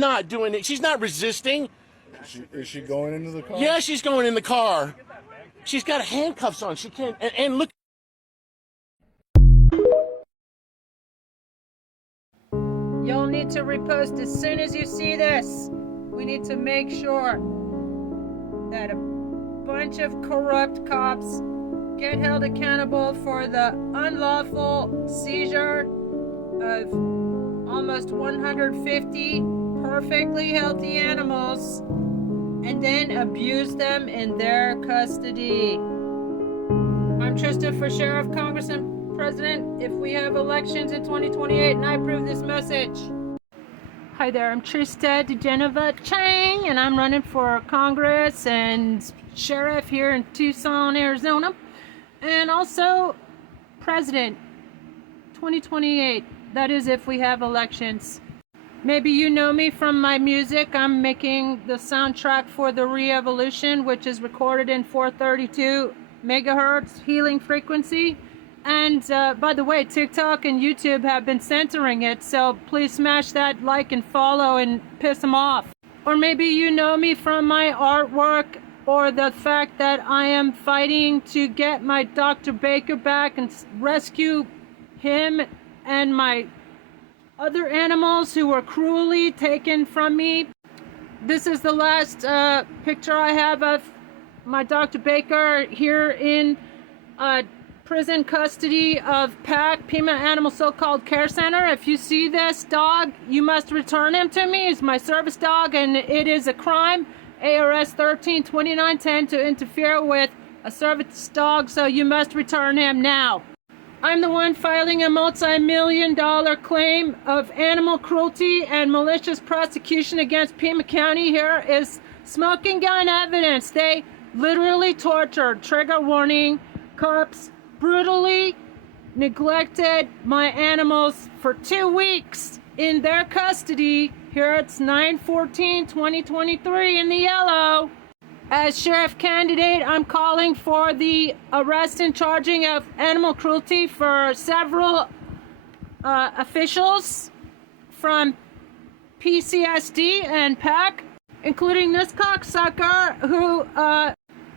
not doing it. She's not resisting. Is she going into the car? Yeah, she's going in the car. She's got handcuffs on. She can't. And look. You'll need to repost as soon as you see this. We need to make sure that a bunch of corrupt cops get held accountable for the unlawful seizure of almost 150 perfectly healthy animals and then abuse them in their custody. I'm Trista for Sheriff, Congress, and President if we have elections in 2028, and I approve this message. Hi there, I'm Trista DeGenova Chang, and I'm running for Congress and Sheriff here in Tucson, Arizona, and also President 2028. That is if we have elections. Maybe you know me from my music. I'm making the soundtrack for The Re-Evolution, which is recorded in 432 megahertz healing frequency. And by the way, TikTok and YouTube have been censoring it, so please smash that like and follow and piss them off. Or maybe you know me from my artwork or the fact that I am fighting to get my Dr. Baker back and rescue him and my other animals who were cruelly taken from me. This is the last picture I have of my Dr. Baker here in prison custody of PAC, Pima Animal So-Called Care Center. If you see this dog, you must return him to me. He's my service dog, and it is a crime, ARS 13-2910, to interfere with a service dog, so you must return him now. I'm the one filing a multi-million-dollar claim of animal cruelty and malicious prosecution against Pima County. Here is smoking gun evidence. They literally tortured, trigger warning, cops brutally neglected my animals for 2 weeks in their custody. Here it's 9/14/2023 in the yellow. As sheriff candidate, I'm calling for the arrest and charging of animal cruelty for several officials from PCSD and PAC, including this cocksucker who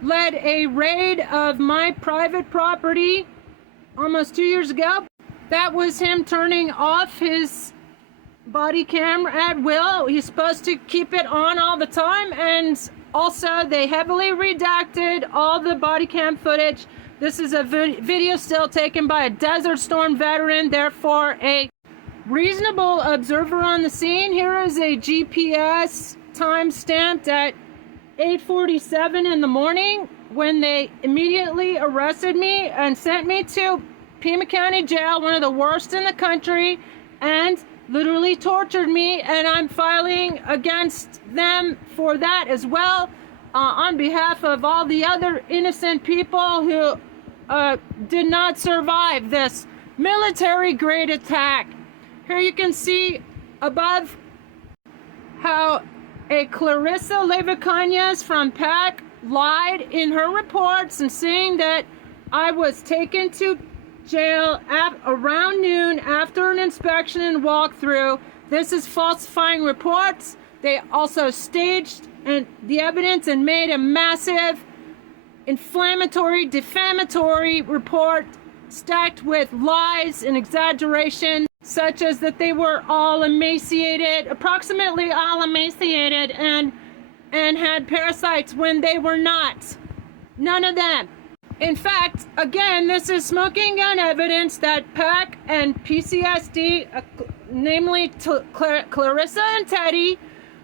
led a raid of my private property almost 2 years ago. That was him turning off his body camera at will. He's supposed to keep it on all the time, and also they heavily redacted all the body cam footage. This is a video still taken by a Desert Storm veteran, therefore a reasonable observer on the scene. Here is a GPS time stamped at 8:47 in the morning when they immediately arrested me and sent me to Pima County Jail, one of the worst in the country, and literally tortured me, and I'm filing against them for that as well, on behalf of all the other innocent people who did not survive this military-grade attack. Here you can see above how a Clarissa Levicañas from PAC lied in her reports and saying that I was taken to jail at around noon after an inspection and walkthrough. This is falsifying reports. They also staged the evidence and made a massive inflammatory, defamatory report stacked with lies and exaggeration, such as that they were all emaciated, approximately all emaciated, and had parasites when they were not. None of them. In fact, again, this is smoking gun evidence that PAC and PCSD, namely Clarissa and Teddy,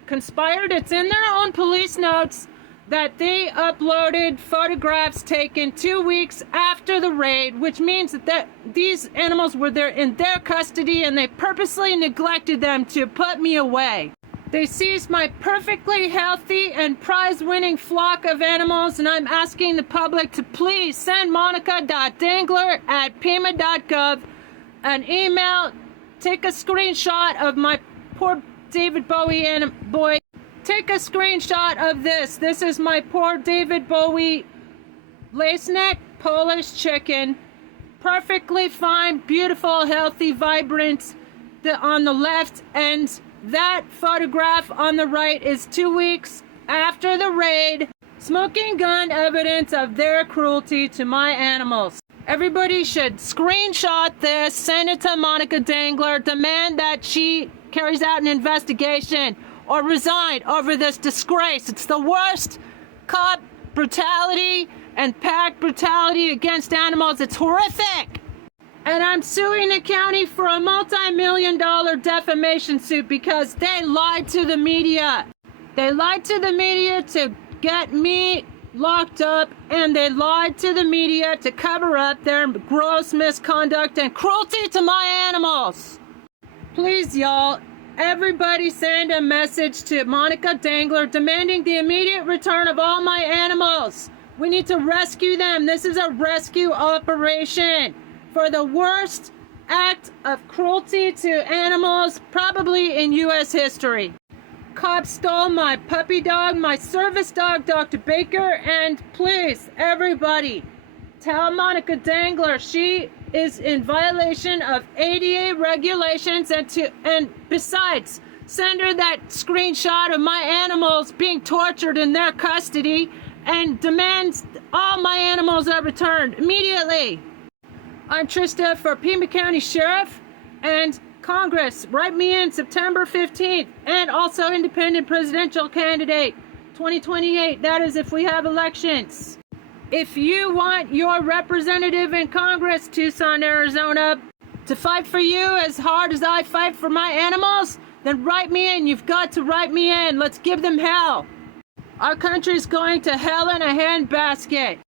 conspired. It's in their own police notes that they uploaded photographs taken 2 weeks after the raid, which means that these animals were there in their custody and they purposely neglected them to put me away. They seized my perfectly healthy and prize-winning flock of animals, and I'm asking the public to please send monica.dangler@pima.gov an email. Take a screenshot of my poor David Bowie boy. Take a screenshot of this. This is my poor David Bowie lace-neck Polish chicken. Perfectly fine, beautiful, healthy, vibrant on the left, and That photograph on the right is 2 weeks after the raid. Smoking gun evidence of their cruelty to my animals. Everybody should screenshot this, send it to Monica Dangler, demand that she carries out an investigation or resign over this disgrace. It's the worst cop brutality and pack brutality against animals. It's horrific. And I'm suing the county for a multi-million-dollar defamation suit because they lied to the media. They lied to the media to get me locked up, and they lied to the media to cover up their gross misconduct and cruelty to my animals. Please, y'all, everybody send a message to Monica Dangler demanding the immediate return of all my animals. We need to rescue them. This is a rescue operation for the worst act of cruelty to animals probably in U.S. history. Cops stole my puppy dog, my service dog, Dr. Baker, and please, everybody, tell Monica Dangler she is in violation of ADA regulations, and besides, send her that screenshot of my animals being tortured in their custody and demands all my animals are returned immediately. I'm Trista for Pima County Sheriff and Congress. Write me in September 15th, and also independent presidential candidate 2028. That is if we have elections. If you want your representative in Congress, Tucson, Arizona, to fight for you as hard as I fight for my animals, then write me in. You've got to write me in. Let's give them hell. Our country's going to hell in a handbasket.